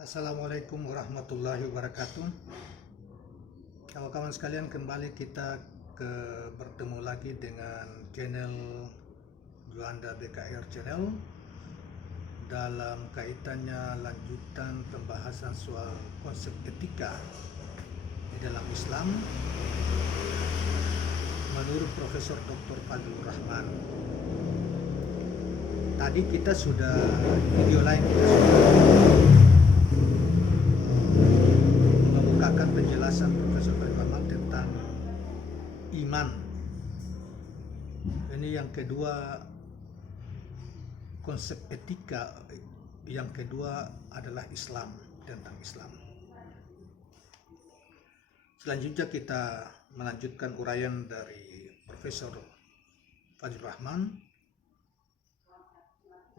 Assalamualaikum warahmatullahi wabarakatuh. Kawan-kawan sekalian, kembali kita bertemu lagi dengan channel Juanda BKR Channel dalam kaitannya lanjutan pembahasan soal konsep etika di dalam Islam menurut Profesor Dr. Fadlur Rahman. Tadi kita sudah video lain kita sudah membukakan penjelasan Profesor Fadlur Rahman tentang iman. Ini yang kedua, konsep etika yang kedua adalah Islam, tentang Islam. Selanjutnya kita melanjutkan uraian dari Profesor Fadlur Rahman.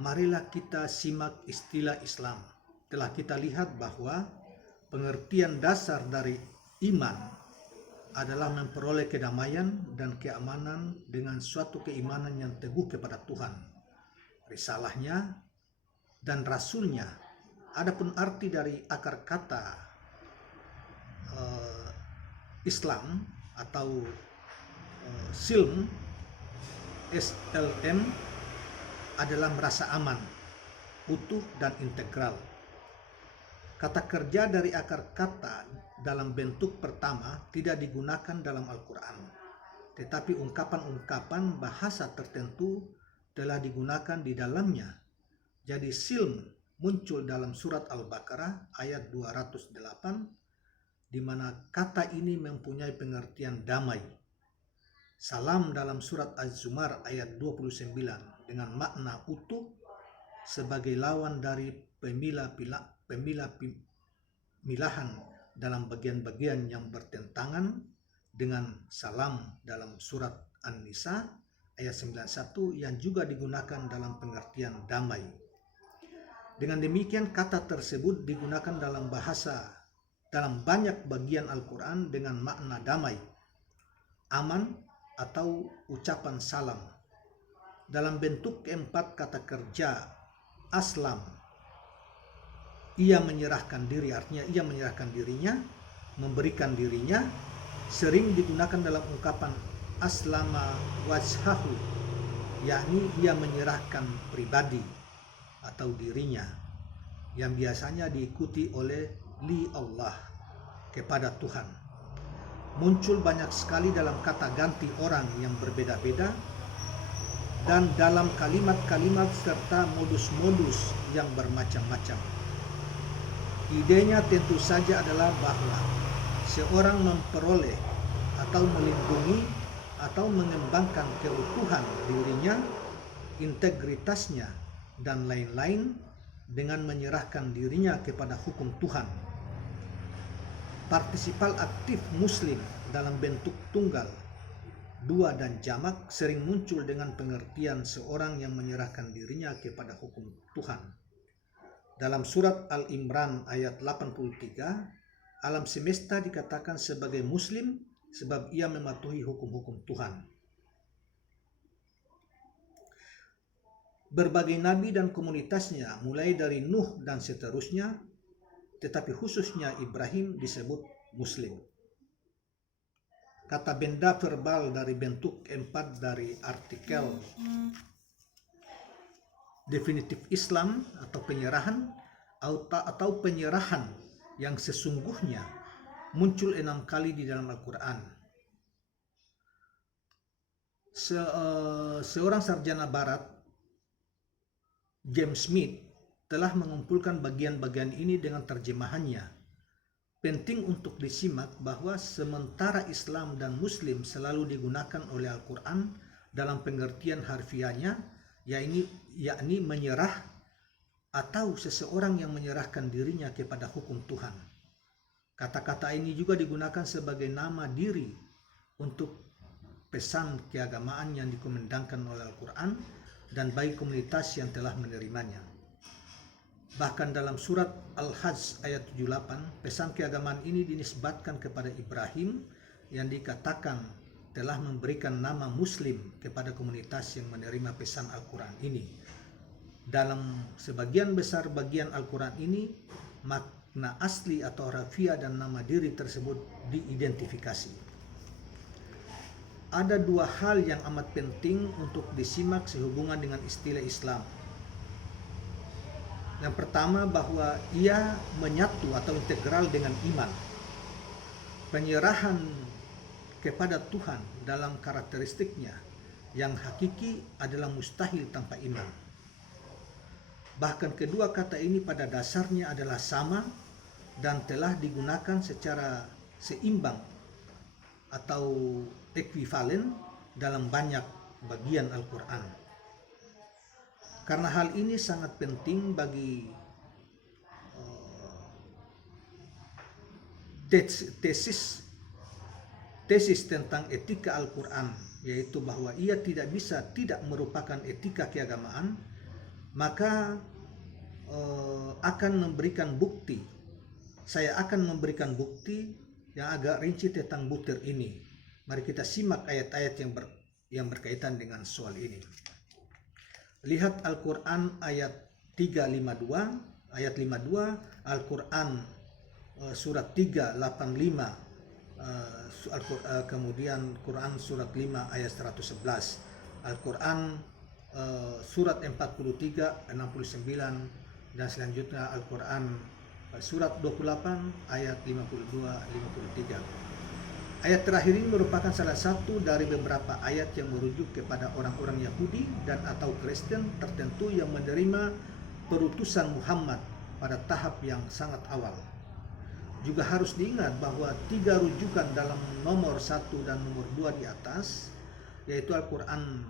Marilah kita simak istilah Islam. Telah kita lihat bahwa pengertian dasar dari iman adalah memperoleh kedamaian dan keamanan dengan suatu keimanan yang teguh kepada Tuhan, risalahnya, dan Rasulnya. Adapun arti dari akar kata Islam atau silm, SLM, adalah merasa aman, utuh, dan integral. Kata kerja dari akar kata dalam bentuk pertama tidak digunakan dalam Al-Quran, tetapi ungkapan-ungkapan bahasa tertentu telah digunakan di dalamnya. Jadi silm muncul dalam surat Al-Baqarah ayat 208, di mana kata ini mempunyai pengertian damai. Salam dalam surat Az-Zumar ayat 29 dengan makna utuh sebagai lawan dari pemilah-milahan dalam bagian-bagian yang bertentangan dengan salam dalam surat An-Nisa ayat 91 yang juga digunakan dalam pengertian damai. Dengan demikian kata tersebut digunakan dalam banyak bagian Al-Quran dengan makna damai, aman, atau ucapan salam. Dalam bentuk keempat kata kerja aslam, ia menyerahkan diri, artinya ia menyerahkan dirinya, memberikan dirinya, sering digunakan dalam ungkapan aslama wajhahu, yakni ia menyerahkan pribadi atau dirinya, yang biasanya diikuti oleh li Allah, kepada Tuhan. Muncul banyak sekali dalam kata ganti orang yang berbeda-beda dan dalam kalimat-kalimat serta modus-modus yang bermacam-macam. Idenya tentu saja adalah bahwa seorang memperoleh atau melindungi atau mengembangkan keutuhan dirinya, integritasnya, dan lain-lain dengan menyerahkan dirinya kepada hukum Tuhan. Partisipal aktif muslim dalam bentuk tunggal, dua, dan jamak sering muncul dengan pengertian seorang yang menyerahkan dirinya kepada hukum Tuhan. Dalam surat Al-Imran ayat 83, alam semesta dikatakan sebagai muslim sebab ia mematuhi hukum-hukum Tuhan. Berbagai nabi dan komunitasnya mulai dari Nuh dan seterusnya, tetapi khususnya Ibrahim disebut muslim. Kata benda verbal dari bentuk keempat dari artikel definitif Islam atau penyerahan atau penyerahan yang sesungguhnya muncul 6 kali di dalam Al-Quran. Seorang sarjana barat, James Smith, telah mengumpulkan bagian-bagian ini dengan terjemahannya. Penting untuk disimak bahwa sementara Islam dan Muslim selalu digunakan oleh Al-Quran dalam pengertian harfiahnya, yakni menyerah atau seseorang yang menyerahkan dirinya kepada hukum Tuhan. Kata-kata ini juga digunakan sebagai nama diri untuk pesan keagamaan yang dikumandangkan oleh Al-Quran dan bagi komunitas yang telah menerimanya. Bahkan dalam surat Al-Hajj ayat 78, pesan keagamaan ini dinisbatkan kepada Ibrahim yang dikatakan telah memberikan nama Muslim kepada komunitas yang menerima pesan Al-Quran ini. Dalam sebagian besar bagian Al-Quran ini, makna asli atau harfiah dan nama diri tersebut diidentifikasi. Ada dua hal yang amat penting untuk disimak sehubungan dengan istilah Islam. Yang pertama, bahwa ia menyatu atau integral dengan iman. Penyerahan kepada Tuhan dalam karakteristiknya yang hakiki adalah mustahil tanpa iman. Bahkan kedua kata ini pada dasarnya adalah sama dan telah digunakan secara seimbang atau ekuivalen dalam banyak bagian Al-Quran. Karena hal ini sangat penting bagi tesis tentang etika Al-Quran, yaitu bahwa ia tidak bisa tidak merupakan etika keagamaan, maka saya akan memberikan bukti yang agak rinci tentang butir ini. Mari kita simak ayat-ayat yang berkaitan dengan soal ini. Lihat Al-Quran ayat 352, ayat 52, Al-Quran surat 385, kemudian Quran surat 5 ayat 111, Al-Quran surat 43, 69, dan selanjutnya Al-Quran surat 28 ayat 52, 53. Ayat terakhir ini merupakan salah satu dari beberapa ayat yang merujuk kepada orang-orang Yahudi dan atau Kristen tertentu yang menerima perutusan Muhammad pada tahap yang sangat awal. Juga harus diingat bahwa tiga rujukan dalam nomor 1 dan nomor 2 di atas, yaitu Al-Quran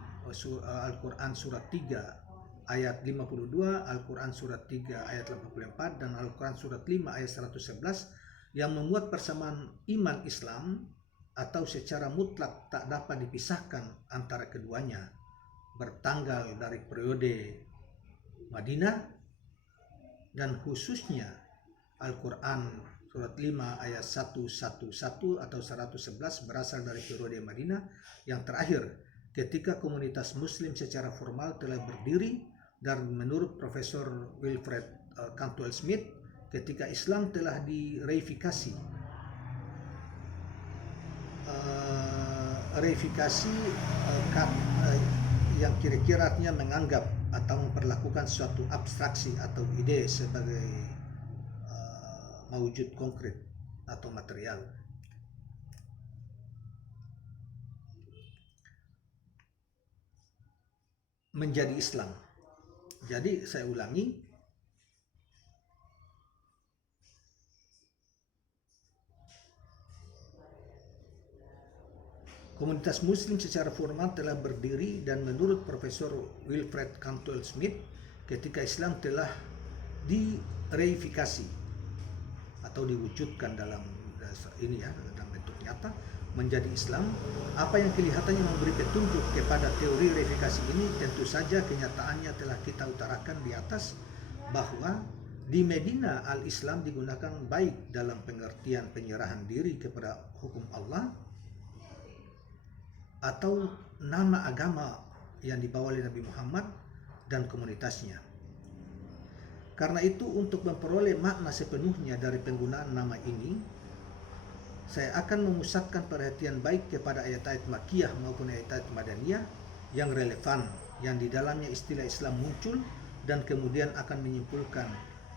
surat 3 ayat 52, Al-Quran surat 3 ayat 84, dan Al-Quran surat 5 ayat 111 yang memuat persamaan iman Islam atau secara mutlak tak dapat dipisahkan antara keduanya, bertanggal dari periode Madinah, dan khususnya Al-Quran surat 5 ayat 111 atau 111 berasal dari periode Madinah yang terakhir ketika komunitas muslim secara formal telah berdiri, dan menurut Profesor Wilfred Cantwell Smith, ketika Islam telah direifikasi yang kira-kira artinya menganggap atau memperlakukan suatu abstraksi atau ide sebagai mewujud konkret atau material. Menjadi Islam. Jadi saya ulangi, komunitas muslim secara formal telah berdiri, dan menurut Profesor Wilfred Cantwell Smith, ketika Islam telah direifikasi atau diwujudkan dalam bentuk nyata menjadi Islam, apa yang kelihatannya memberi petunjuk kepada teori reifikasi ini, tentu saja kenyataannya telah kita utarakan di atas, bahwa di Medina al-Islam digunakan baik dalam pengertian penyerahan diri kepada hukum Allah atau nama agama yang dibawa oleh Nabi Muhammad dan komunitasnya. Karena itu, untuk memperoleh makna sepenuhnya dari penggunaan nama ini, saya akan memusatkan perhatian baik kepada ayat-ayat Makkiyah maupun ayat-ayat Madaniyah yang relevan, yang di dalamnya istilah Islam muncul, dan kemudian akan menyimpulkan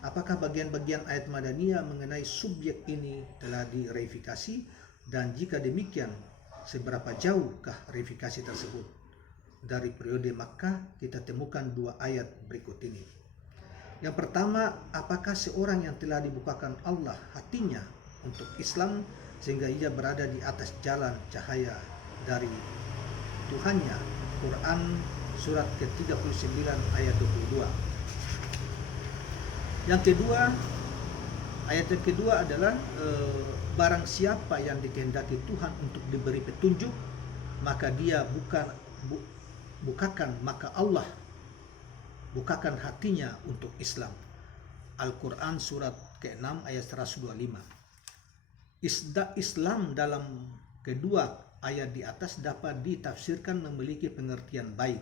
apakah bagian-bagian ayat Madaniyah mengenai subjek ini telah direifikasi, dan jika demikian, seberapa jauhkah reifikasi tersebut. Dari periode Makkah kita temukan dua ayat berikut ini. Yang pertama, apakah seorang yang telah dibukakan Allah hatinya untuk Islam sehingga ia berada di atas jalan cahaya dari Tuhannya. Quran surat ke-39 ayat 22. Yang kedua, ayat yang kedua adalah barang siapa yang dikehendaki Tuhan untuk diberi petunjuk, maka dia maka Allah bukakan hatinya untuk Islam. Al-Quran surat ke-6 ayat 125. Islam dalam kedua ayat di atas dapat ditafsirkan memiliki pengertian baik,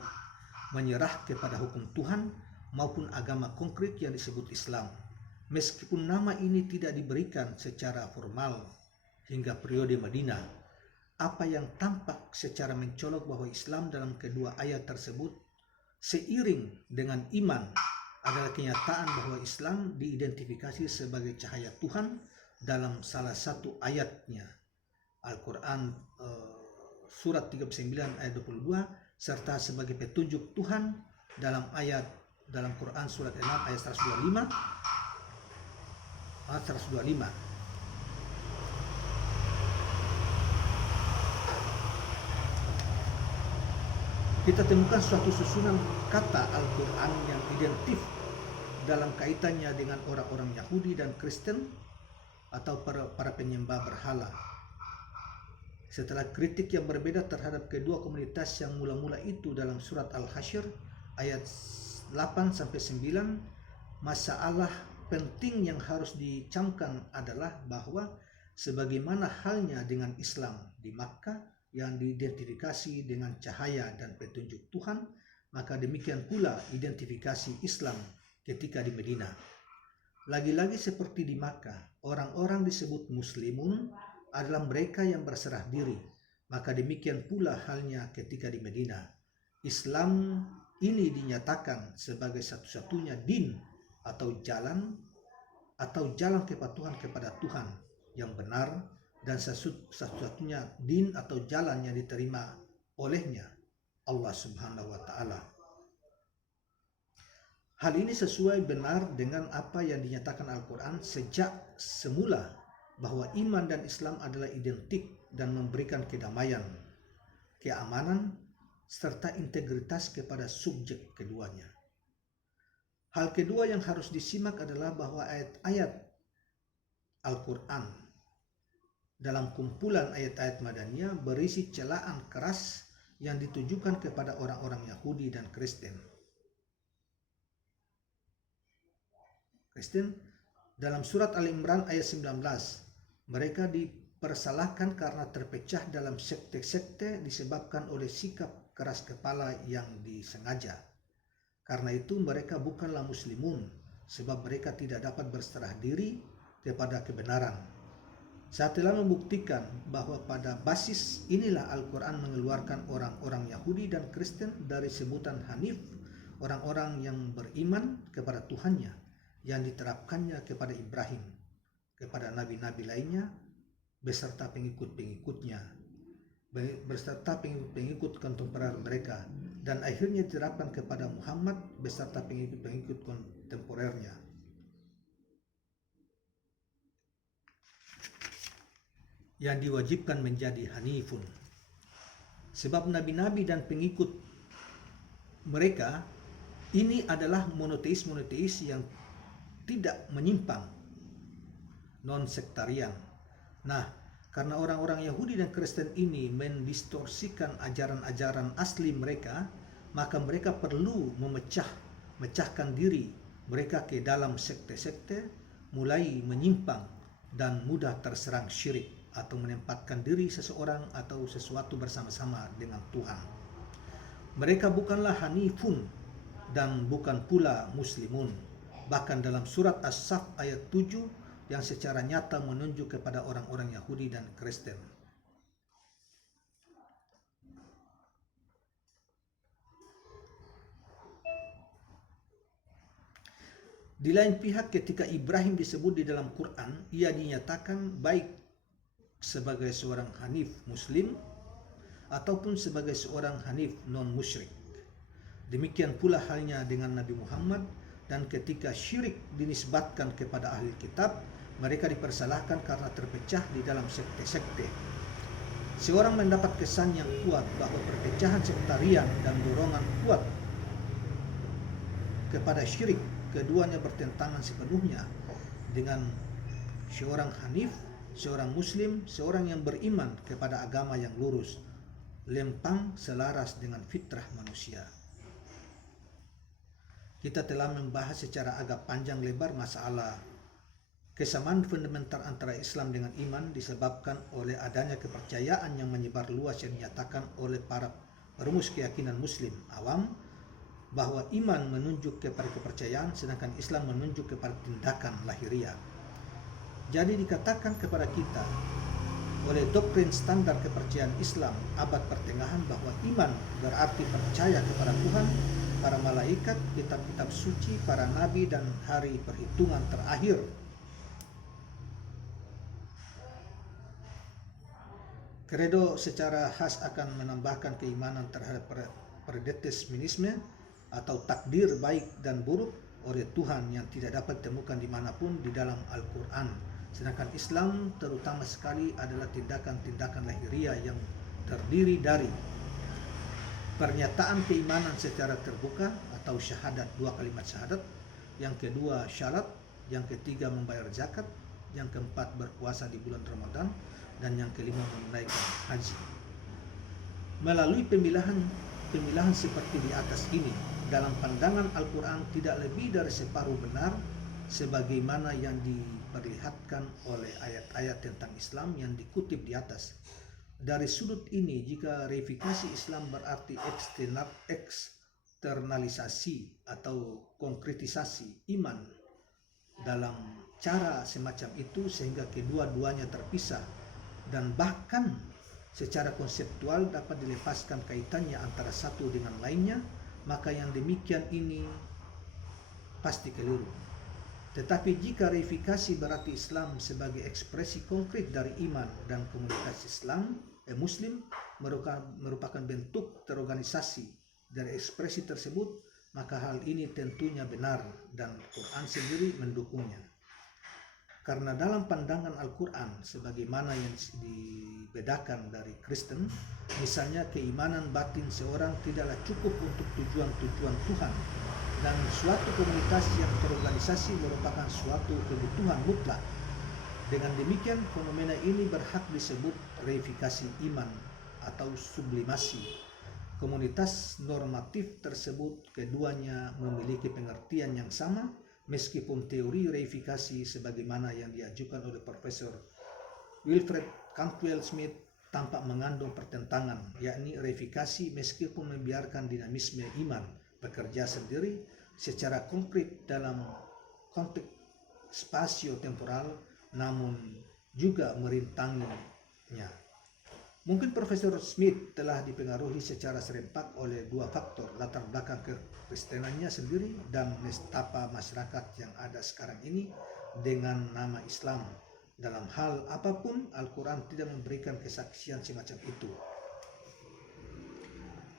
menyerah kepada hukum Tuhan maupun agama konkret yang disebut Islam. Meskipun nama ini tidak diberikan secara formal hingga periode Madinah, apa yang tampak secara mencolok bahwa Islam dalam kedua ayat tersebut seiring dengan iman adalah kenyataan bahwa Islam diidentifikasi sebagai cahaya Tuhan dalam salah satu ayatnya, Al-Quran surat 39 ayat 22, serta sebagai petunjuk Tuhan dalam Quran surat 6 ayat 125. Kita temukan suatu susunan kata Al-Quran yang identik dalam kaitannya dengan orang-orang Yahudi dan Kristen atau para penyembah berhala. Setelah kritik yang berbeda terhadap kedua komunitas yang mula-mula itu dalam surat Al-Hasyr ayat 8-9, masalah penting yang harus dicamkan adalah bahwa sebagaimana halnya dengan Islam di Makkah yang diidentifikasi dengan cahaya dan petunjuk Tuhan, maka demikian pula identifikasi Islam ketika di Madinah. Lagi-lagi seperti di Makkah, orang-orang disebut muslimun adalah mereka yang berserah diri, maka demikian pula halnya ketika di Madinah. Islam ini dinyatakan sebagai satu-satunya din atau jalan kepatuhan kepada Tuhan yang benar dan satu-satunya din atau jalan yang diterima olehnya, Allah Subhanahu wa Ta'ala. Hal ini sesuai benar dengan apa yang dinyatakan Al-Quran sejak semula, bahwa iman dan Islam adalah identik dan memberikan kedamaian, keamanan, serta integritas kepada subjek keduanya. Hal kedua yang harus disimak adalah bahwa ayat-ayat Al-Quran dalam kumpulan ayat-ayat Madaniyah berisi celaan keras yang ditujukan kepada orang-orang Yahudi dan Kristen. Dalam surat Al-Imran ayat 19, mereka dipersalahkan karena terpecah dalam sekte-sekte disebabkan oleh sikap keras kepala yang disengaja. Karena itu mereka bukanlah muslimun, sebab mereka tidak dapat berserah diri kepada kebenaran. Saya telah membuktikan bahwa pada basis inilah Al-Quran mengeluarkan orang-orang Yahudi dan Kristen dari sebutan Hanif, orang-orang yang beriman kepada Tuhannya, yang diterapkannya kepada Ibrahim, kepada nabi-nabi lainnya, beserta pengikut-pengikutnya, beserta pengikut kontemporer mereka, dan akhirnya diterapkan kepada Muhammad beserta pengikut-pengikut kontemporernya. Yang diwajibkan menjadi Hanifun. Sebab nabi-nabi dan pengikut mereka ini adalah monoteis yang tidak menyimpang, non-sektarian. Nah, karena orang-orang Yahudi dan Kristen ini mendistorsikan ajaran-ajaran asli mereka, maka mereka perlu memecahkan diri mereka ke dalam sekte-sekte, mulai menyimpang dan mudah terserang syirik atau menempatkan diri seseorang atau sesuatu bersama-sama dengan Tuhan. Mereka bukanlah Hanifun dan bukan pula Muslimun. Bahkan dalam surat As-Saff ayat 7 yang secara nyata menunjuk kepada orang-orang Yahudi dan Kristen. Di lain pihak, ketika Ibrahim disebut di dalam Quran, ia dinyatakan baik sebagai seorang Hanif Muslim ataupun sebagai seorang Hanif non-musyrik. Demikian pula halnya dengan Nabi Muhammad, dan ketika syirik dinisbatkan kepada ahli kitab, mereka dipersalahkan karena terpecah di dalam sekte-sekte. Seorang mendapat kesan yang kuat bahwa perpecahan sektarian dan dorongan kuat kepada syirik, keduanya bertentangan sepenuhnya dengan seorang Hanif, seorang Muslim, seorang yang beriman kepada agama yang lurus, lempang selaras dengan fitrah manusia. Kita telah membahas secara agak panjang lebar masalah kesamaan fundamental antara Islam dengan iman disebabkan oleh adanya kepercayaan yang menyebar luas yang dinyatakan oleh para perumus keyakinan Muslim awam bahwa iman menunjuk kepada kepercayaan sedangkan Islam menunjuk kepada tindakan lahiriah. Jadi dikatakan kepada kita oleh doktrin standar kepercayaan Islam abad pertengahan bahwa iman berarti percaya kepada Tuhan, para malaikat, kitab-kitab suci, para nabi, dan hari perhitungan terakhir. Kredo secara khas akan menambahkan keimanan terhadap predeterminisme atau takdir baik dan buruk oleh Tuhan yang tidak dapat ditemukan dimanapun di dalam Al-Quran. Sedangkan Islam terutama sekali adalah tindakan-tindakan lahiriah yang terdiri dari pernyataan keimanan secara terbuka atau syahadat, 2 kalimat syahadat, yang kedua syarat, yang ketiga membayar zakat, yang keempat berpuasa di bulan Ramadan, dan yang kelima menunaikan haji. Melalui pemilahan seperti di atas ini, dalam pandangan Al-Quran tidak lebih dari separuh benar sebagaimana yang diperlihatkan oleh ayat-ayat tentang Islam yang dikutip di atas. Dari sudut ini, jika reifikasi Islam berarti eksternalisasi atau konkretisasi iman dalam cara semacam itu sehingga kedua-duanya terpisah dan bahkan secara konseptual dapat dilepaskan kaitannya antara satu dengan lainnya, maka yang demikian ini pasti keliru. Tetapi jika reifikasi berarti Islam sebagai ekspresi konkret dari iman dan komunitas Muslim merupakan bentuk terorganisasi dari ekspresi tersebut, maka hal ini tentunya benar dan Quran sendiri mendukungnya. Karena dalam pandangan Al-Quran, sebagaimana yang dibedakan dari Kristen, misalnya keimanan batin seorang tidaklah cukup untuk tujuan-tujuan Tuhan, dan suatu komunitas yang terorganisasi merupakan suatu kebutuhan mutlak. Dengan demikian, fenomena ini berhak disebut reifikasi iman atau sublimasi. Komunitas normatif tersebut keduanya memiliki pengertian yang sama, meskipun teori reifikasi sebagaimana yang diajukan oleh Profesor Wilfred Cantwell Smith tampak mengandung pertentangan, yakni reifikasi meskipun membiarkan dinamisme iman bekerja sendiri secara konkret dalam konteks spasio-temporal, namun juga merintanginya. Mungkin Profesor Smith telah dipengaruhi secara serempak oleh dua faktor, latar belakang kekristenannya sendiri dan nestapa masyarakat yang ada sekarang ini dengan nama Islam. Dalam hal apapun, Al-Quran tidak memberikan kesaksian semacam itu.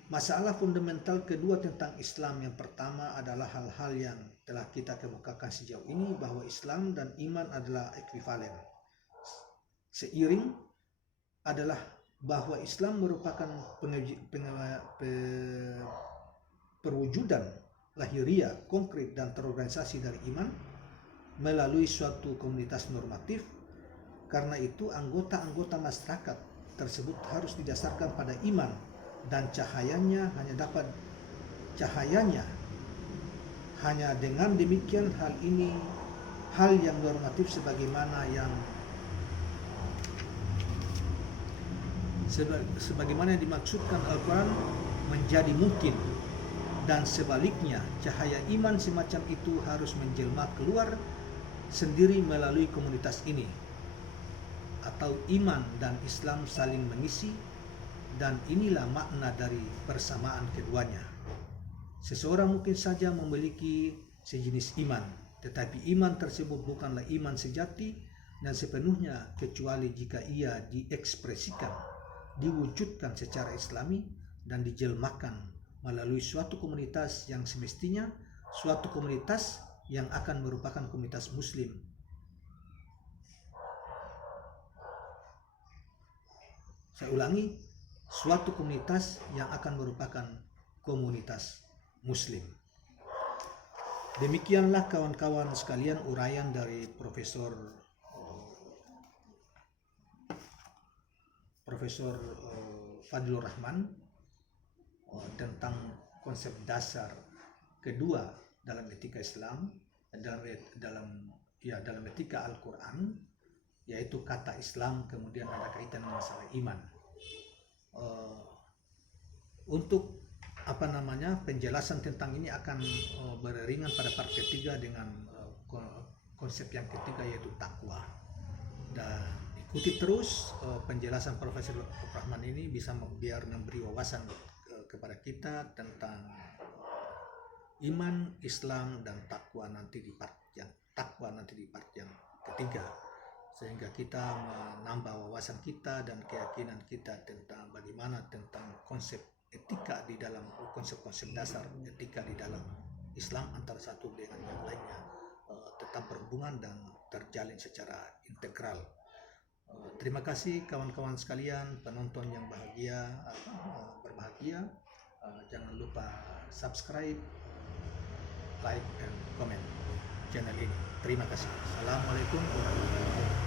Masalah fundamental kedua tentang Islam yang pertama adalah hal-hal yang telah kita kemukakan sejauh ini, bahwa Islam dan iman adalah ekuivalen. Seiring adalah bahwa Islam merupakan perwujudan lahiriah, konkret dan terorganisasi dari iman melalui suatu komunitas normatif. Karena itu anggota-anggota masyarakat tersebut harus didasarkan pada iman, dan cahayanya hanya dengan demikian hal yang normatif sebagaimana yang dimaksudkan Al-Quran menjadi mungkin, dan sebaliknya cahaya iman semacam itu harus menjelma keluar sendiri melalui komunitas ini, atau iman dan Islam saling mengisi, dan inilah makna dari persamaan keduanya. Seseorang mungkin saja memiliki sejenis iman, tetapi iman tersebut bukanlah iman sejati dan sepenuhnya kecuali jika ia diekspresikan, diwujudkan secara Islami dan dijelmakan melalui suatu komunitas yang semestinya suatu komunitas yang akan merupakan komunitas Muslim. Saya ulangi, suatu komunitas yang akan merupakan komunitas Muslim. Demikianlah kawan-kawan sekalian uraian dari Profesor Fadlur Rahman tentang konsep dasar kedua dalam etika Islam, dalam etika Al-Quran, yaitu kata Islam, kemudian ada kaitan dengan masalah iman. Untuk penjelasan tentang ini akan beriringan pada part ketiga dengan konsep yang ketiga, yaitu takwa. Dan ikuti terus penjelasan Profesor Rahman ini, bisa biar memberi wawasan kepada kita tentang iman, Islam, dan takwa nanti di part yang ketiga, sehingga kita menambah wawasan kita dan keyakinan kita tentang bagaimana tentang konsep etika di dalam konsep-konsep dasar etika di dalam Islam antara satu dengan yang lainnya tetap berhubungan dan terjalin secara integral. Terima kasih kawan-kawan sekalian, penonton yang berbahagia. Jangan lupa subscribe, like, dan komen channel ini. Terima kasih. Assalamualaikum warahmatullahi wabarakatuh.